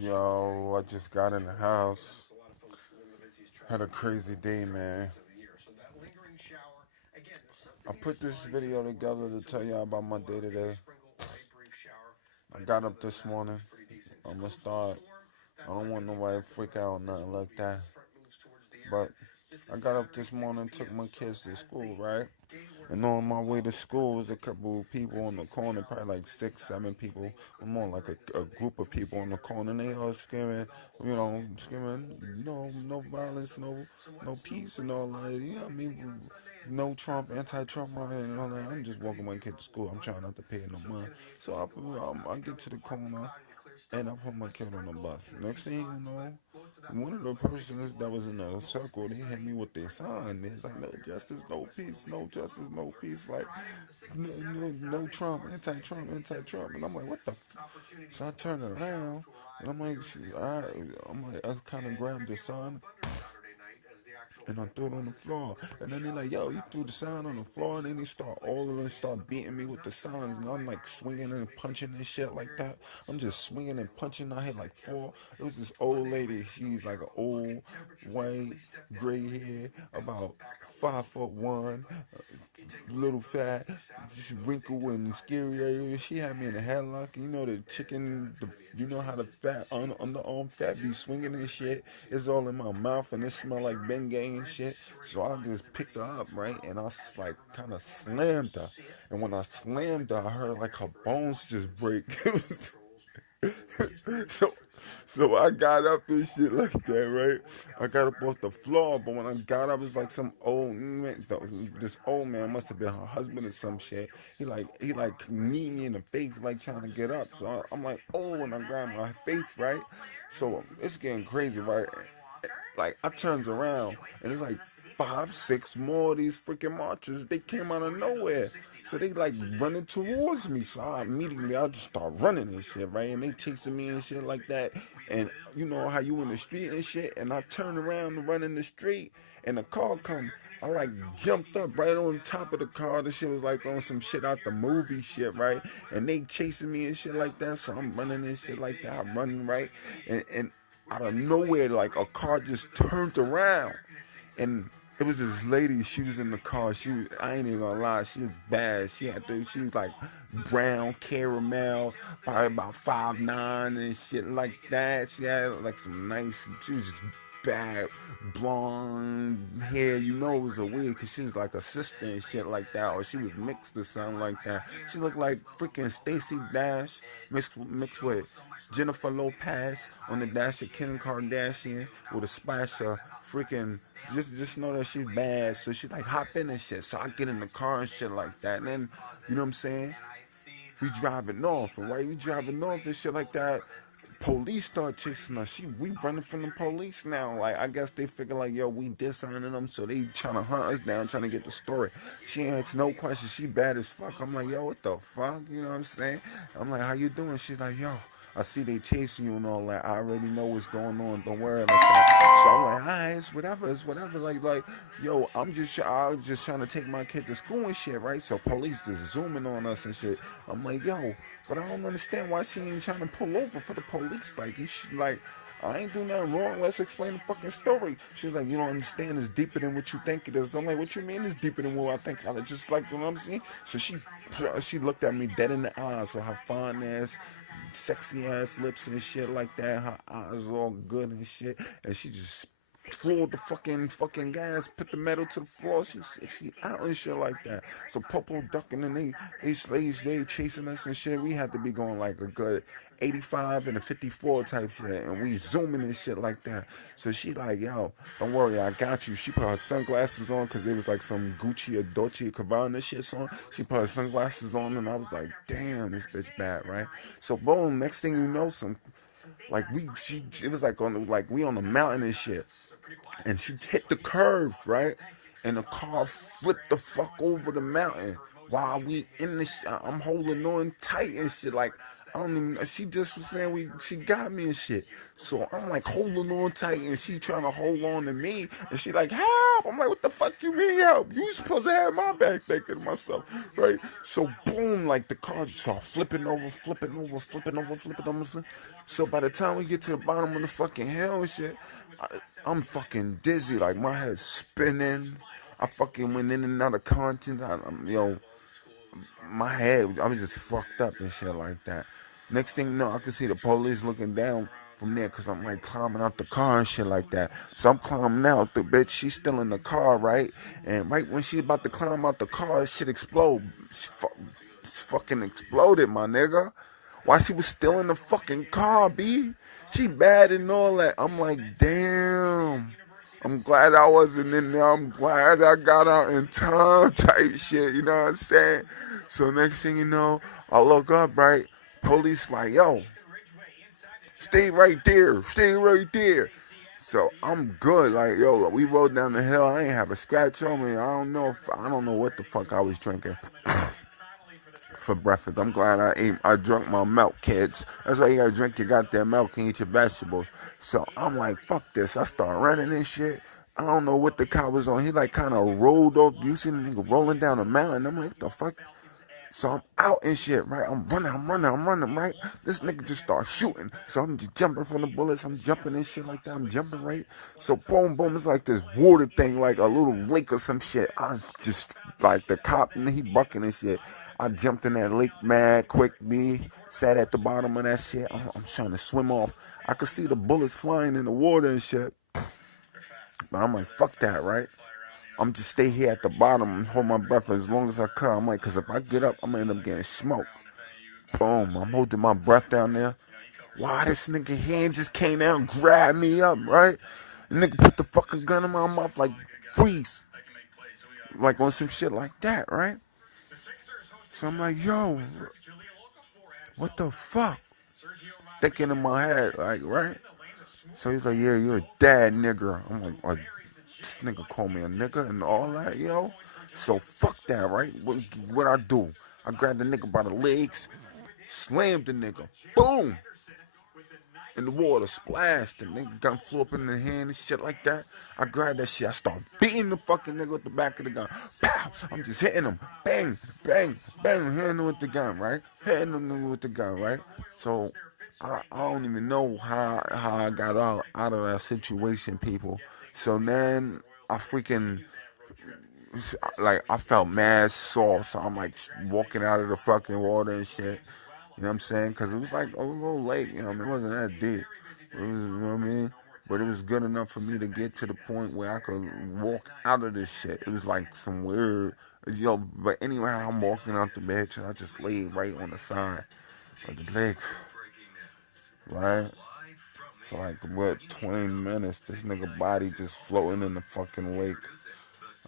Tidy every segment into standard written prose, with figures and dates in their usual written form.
Yo, I just got in the house. Had a crazy day, man. I put this video together to tell y'all about my day today. I got up this morning. I'm gonna start. I don't want nobody to freak out or nothing like that. But I got up this morning, took my kids to school, right? And on my way to school was a couple of people on the corner, probably like 6, 7 people, or more like a group of people on the corner. And they all screaming, screaming, no violence, no peace, and all that. You know what I mean? No Trump, anti-Trump, right, and all that. I'm just walking my kid to school. I'm trying not to pay no mind. So I get to the corner, and I put my kid on the bus. Next thing you know, one of the persons that was in the circle, they hit me with their sign. It's like, no justice, no peace, no justice, no peace. Like, no Trump, anti-Trump, anti-Trump. And I'm like, what the So I turned around, and I'm like, I kind of grabbed the sign, and I threw it on the floor. And then they like, yo, you threw the sign on the floor. And then all of them start beating me with the signs. And I'm like swinging and punching and shit like that. I'm just swinging and punching. I hit like four. It was this old lady. She's like an old, white, gray hair, about 5'1", little fat, just wrinkled and scary area. She had me in a headlock. You know the chicken, you know how the fat underarm fat be swinging and shit. It's all in my mouth and it smell like Bengay and shit. So I just picked her up, right, and I like kind of slammed her. And when I slammed her, I heard like her bones just break. so, so I got up and shit like that, right? I got up off the floor, but when I got up, it's like some old man. This old man must have been her husband or some shit. He like knee me in the face, like trying to get up. So I'm like, oh, and I grab my face, right? So it's getting crazy, right? Like I turns around and it's like 5, 6 more of these freaking marchers. They came out of nowhere. So they like running towards me. So I just start running and shit, right? And they chasing me and shit like that. And you know how you in the street and shit. And I turn around and run in the street and a car come. I like jumped up right on top of the car. The shit was like on some shit out the movie shit, right? And they chasing me and shit like that. So I'm running and shit like that. I'm running, right? And out of nowhere, like a car just turned around, and it was this lady. She was in the car. I ain't even gonna lie, she was bad. She was like brown caramel, probably about 5'9" and shit like that. She had like some nice. She was just bad, blonde hair. You know it was a wig because she was like a sister and shit like that, or she was mixed or something like that. She looked like freaking Stacey Dash mixed with Jennifer Lopez on the dash of Kim Kardashian with a splash of freaking. Just know that she's bad, so she like hop in and shit. So I get in the car and shit like that, and then you know what I'm saying? We driving off, and right, we driving off and shit like that. Police start chasing us. We running from the police now. Like I guess they figure like, yo, we disowning them, so they trying to hunt us down, trying to get the story. She answers no questions. She bad as fuck. I'm like, yo, what the fuck? You know what I'm saying? I'm like, how you doing? She's like, yo, I see they chasing you and all that. I already know what's going on. Don't worry like that. So I'm like, alright, it's whatever. Like, yo, I was just trying to take my kid to school and shit, right? So police just zooming on us and shit. I'm like, yo, but I don't understand why she ain't trying to pull over for the police. Like, I ain't doing nothing wrong. Let's explain the fucking story. She's like, you don't understand. It's deeper than what you think it is. I'm like, what you mean it's deeper than what I think? I just like, you know what I'm saying? So she looked at me dead in the eyes with her fine ass, sexy ass lips and shit like that. Her eyes all good and shit. And she just floored the fucking gas, put the metal to the floor. She out and shit like that. So Popo ducking and they slaves, they chasing us and shit. We had to be going like a good 85 and a 54 type shit, and we zooming and shit like that. So she like, yo, don't worry, I got you. She put her sunglasses on because it was like some Gucci or Dolce & Gabbana shit on. She put her sunglasses on, and I was like, damn, this bitch bad, right? So boom, next thing you know, it was like we on the mountain and shit, and she hit the curve, right? And the car flipped the fuck over the mountain while we in the I'm holding on tight and shit. Like, I don't even. She just was saying she got me and shit. So I'm like holding on tight, and she trying to hold on to me, and she like help. I'm like, what the fuck you mean help? You supposed to have my back, thinking to myself, right? So boom, like the car just start flipping over, flipping over, flipping over, flipping over. So by the time we get to the bottom of the fucking hill and shit, I'm fucking dizzy, like my head's spinning. I fucking went in and out of conscience. My head, I was just fucked up and shit like that. Next thing you know, I can see the police looking down from there because I'm like climbing out the car and shit like that. So I'm climbing out. The bitch, she's still in the car, right? And right when she's about to climb out the car, shit explode. Fucking exploded, my nigga. While she was still in the fucking car, B. She bad and all that. I'm like, damn. I'm glad I wasn't in there. I'm glad I got out in time type shit. You know what I'm saying? So next thing you know, I look up, right? Police like, yo, stay right there. Stay right there. So I'm good. Like, yo, we rode down the hill. I ain't have a scratch on me. I don't know what the fuck I was drinking for breakfast. I'm glad I drunk my milk, kids. That's why you gotta drink your goddamn milk and eat your vegetables. So I'm like, fuck this. I start running and shit. I don't know what the cop was on. He like kind of rolled off. You see the nigga rolling down a mountain. I'm like, what the fuck? So I'm out and shit, right? I'm running, right? This nigga just start shooting. So I'm just jumping from the bullets. I'm jumping and shit like that. I'm jumping, right? So boom, boom. It's like this water thing, like a little lake or some shit. I just, like the cop, and he bucking and shit. I jumped in that lake mad quick, me. Sat at the bottom of that shit. I'm trying to swim off. I could see the bullets flying in the water and shit. But I'm like, fuck that, right? I'm just stay here at the bottom and hold my breath as long as I can. I'm like, cause if I get up, I'm gonna end up getting smoked. Boom, I'm holding my breath down there. Why this nigga hand just came out and grabbed me up, right? The nigga put the fucking gun in my mouth like, freeze. Like on some shit like that, right? So I'm like, yo, what the fuck? Thinking in my head, like, right? So he's like, yeah, you're a dad nigga. I'm like, this nigga called me a nigga and all that, yo. So fuck that, right? What I do? I grabbed the nigga by the legs, slammed the nigga, boom, in the water, splashed. The nigga gun flew up in the hand and shit like that. I grabbed that shit. I start beating the fucking nigga with the back of the gun. Pow! I'm just hitting him. Bang, bang, bang, hitting him with the gun, right? Hitting him with the gun, right? So I don't even know how I got out of that situation, people. So then I freaking like I felt mad sore, so I'm like walking out of the fucking water and shit. You know what I'm saying? Cause it was like a little late. You know what I mean? It wasn't that deep. It was, you know what I mean? But it was good enough for me to get to the point where I could walk out of this shit. It was like some weird, yo. But anyway, I'm walking out the bed and I just laid right on the side of the lake, right? For like what 20 minutes, this nigga body just floating in the fucking lake.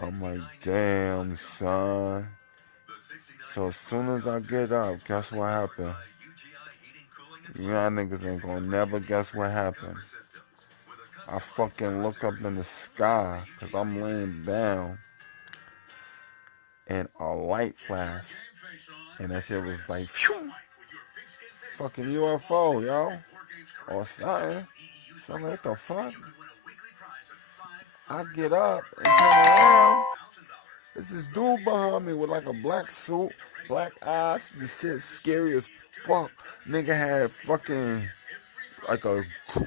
I'm like, damn, son. So as soon as I get up, guess what happened? Y'all niggas ain't gonna never guess what happened. I fucking look up in the sky, cause I'm laying down, and a light flash. And that shit was like, phew, fucking UFO, yo. Or something. So I'm like, what the fuck? I get up and turn around. There's this dude behind me with like a black suit, black eyes. This shit scary as fuck. Nigga had fucking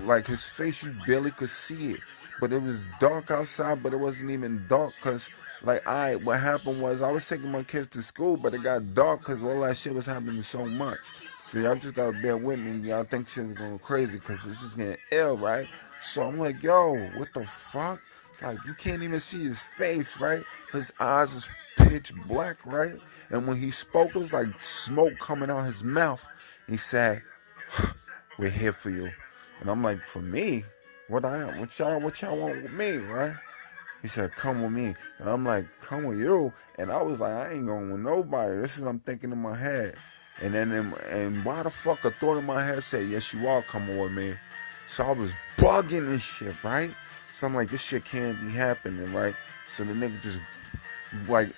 like his face, you barely could see it, but it was dark outside, but it wasn't even dark because like what happened was I was taking my kids to school, but it got dark because all that shit was happening so much. So y'all just gotta bear with me. Y'all think shit's going crazy because it's just getting ill, right? So I'm like, yo, what the fuck? Like, you can't even see his face, right? His eyes is pitch black, right? And when he spoke, it was like smoke coming out his mouth. He said, we're here for you. And I'm like, for me? What y'all want with me, right? He said, come with me. And I'm like, come with you? And I was like, I ain't going with nobody. This is what I'm thinking in my head. And then, and why the fuck a thought in my head said, yes, you are coming with me. So I was bugging this shit, right? So I'm like, this shit can't be happening, right? So the nigga just, like,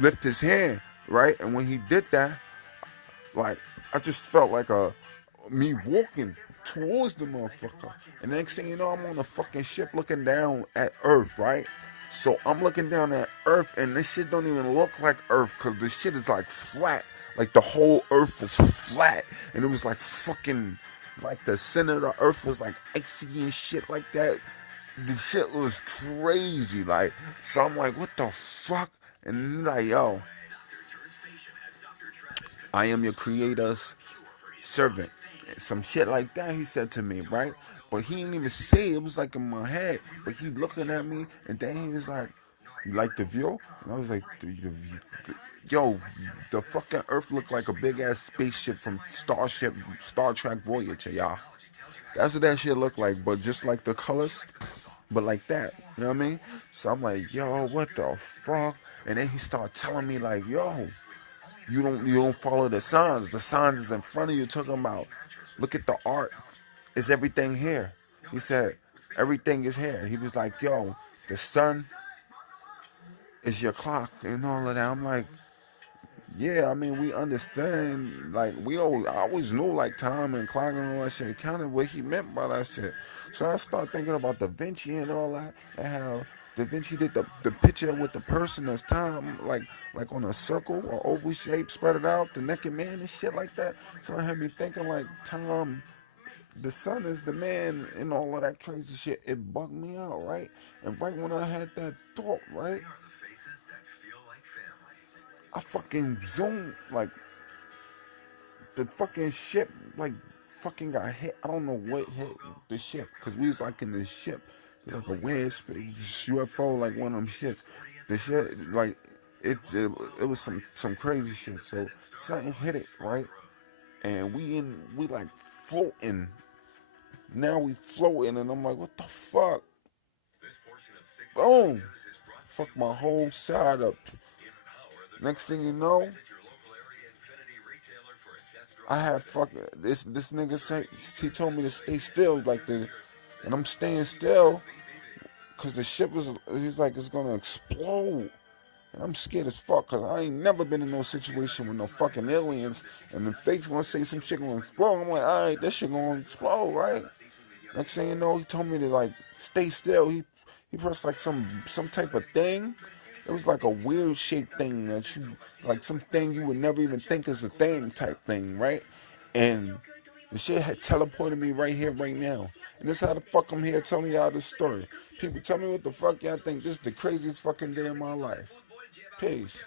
lift his hand, right? And when he did that, like, I just felt like me walking towards the motherfucker. And the next thing you know, I'm on a fucking ship looking down at Earth, right? So I'm looking down at Earth, and this shit don't even look like Earth, cause the shit is like flat. Like the whole Earth was flat, and it was like fucking, like the center of the Earth was like icy and shit like that. The shit was crazy, like. So I'm like, what the fuck? And he's like, yo, I am your creator's servant. Some shit like that he said to me, right? But he didn't even say it. It was like in my head. But he looking at me, and then he was like, you like the view? And I was like, yo, the fucking Earth looked like a big ass spaceship from Star Trek Voyager, y'all. That's what that shit looked like, but just like the colors, but like that. You know what I mean? So I'm like, yo, what the fuck? And then he started telling me like, yo, you don't follow the signs. The signs is in front of you. Talking about, look at the art. Is everything here? He said, everything is here. He was like, yo, the sun is your clock and all of that. I'm like, yeah, I mean, we understand, like, I always knew, like, time and clock and all that shit, kind of what he meant by that shit. So I started thinking about Da Vinci and all that, and how Da Vinci did the picture with the person as time, like on a circle or oval shape, spread it out, the naked man and shit like that. So I had me thinking, like, time, the sun is the man and all of that crazy shit. It bugged me out, right? And right when I had that thought, right, I fucking zoomed, like, the fucking ship like fucking got hit. I don't know what hit the ship because we was like in this ship. It was like a weird UFO, like one of them shits. The shit like it was some crazy shit. So something hit it right, and we like floating. Now we floating, and I'm like, what the fuck? Boom! Fuck my whole side up. Next thing you know, I had this nigga say he told me to stay still and I'm staying still because the ship was he's like it's gonna explode. And I'm scared as fuck because I ain't never been in no situation with no fucking aliens. And if they gonna say some shit gonna explode, I'm like, alright, that shit gonna explode, right? Next thing you know, he told me to like stay still. He pressed like some type of thing. It was like a weird shaped thing that you like something you would never even think is a thing type thing, right? And the shit had teleported me right here, right now. And this is how the fuck I'm here telling y'all this story. People tell me what the fuck y'all think. This is the craziest fucking day of my life. Peace.